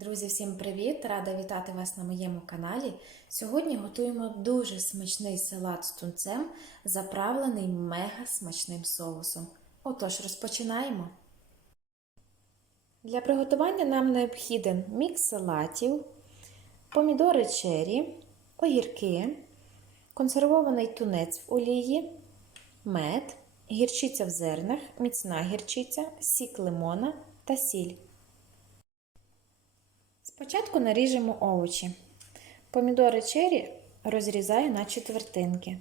Друзі, всім привіт! Рада вітати вас на моєму каналі. Сьогодні готуємо дуже смачний салат з тунцем, заправлений мега смачним соусом. Отож, розпочинаємо. Для приготування нам необхіден мікс салатів, помідори чері, огірки, консервований тунець в олії, мед, гірчиця в зернах, міцна гірчиця, сік лимона та сіль. Спочатку наріжемо овочі. Помідори чері розрізаю на четвертинки.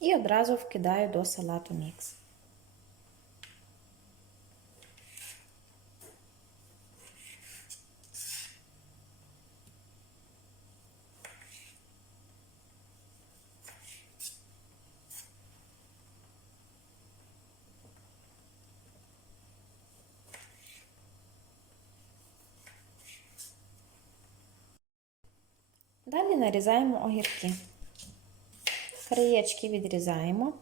І одразу вкидаю до салату мікс. Далі нарізаємо огірки. Краєчки відрізаємо.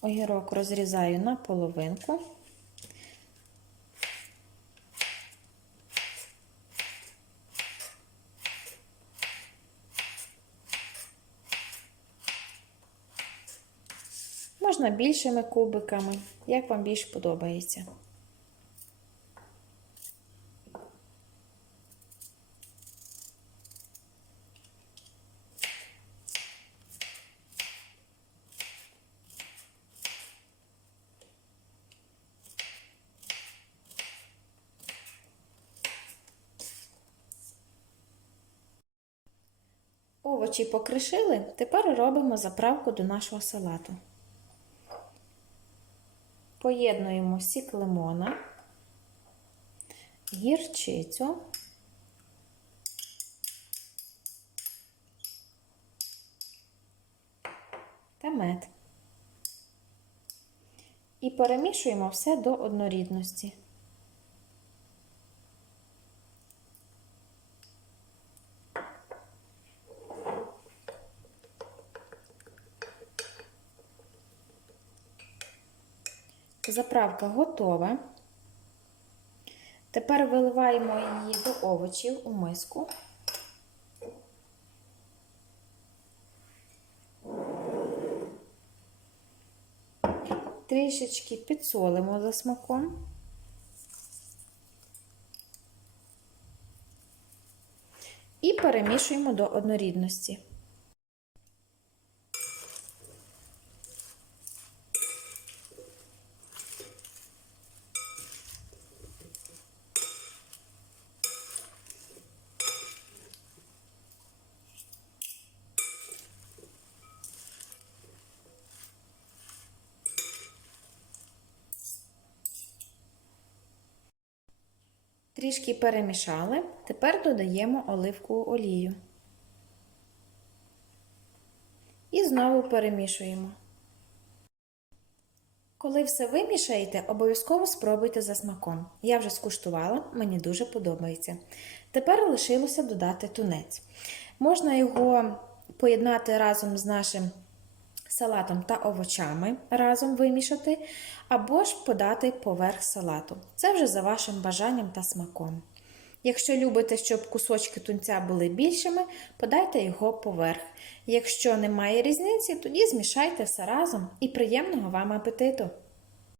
Огірок розрізаю на половинку. Можна більшими кубиками, як вам більш подобається. Овочі покришили, тепер робимо заправку до нашого салату. Поєднуємо сік лимона, гірчицю, та мед. І перемішуємо все до однорідності. Заправка готова. Тепер виливаємо її до овочів у миску. Трішечки підсолимо за смаком. І перемішуємо до однорідності. Трішки перемішали, тепер додаємо оливкову олію. І знову перемішуємо. Коли все вимішаєте, обов'язково спробуйте за смаком. Я вже скуштувала, мені дуже подобається. Тепер лишилося додати тунець. Можна його поєднати разом з нашим салатом та овочами разом вимішати, або ж подати поверх салату. Це вже за вашим бажанням та смаком. Якщо любите, щоб кусочки тунця були більшими, подайте його поверх. Якщо немає різниці, тоді змішайте все разом і приємного вам апетиту!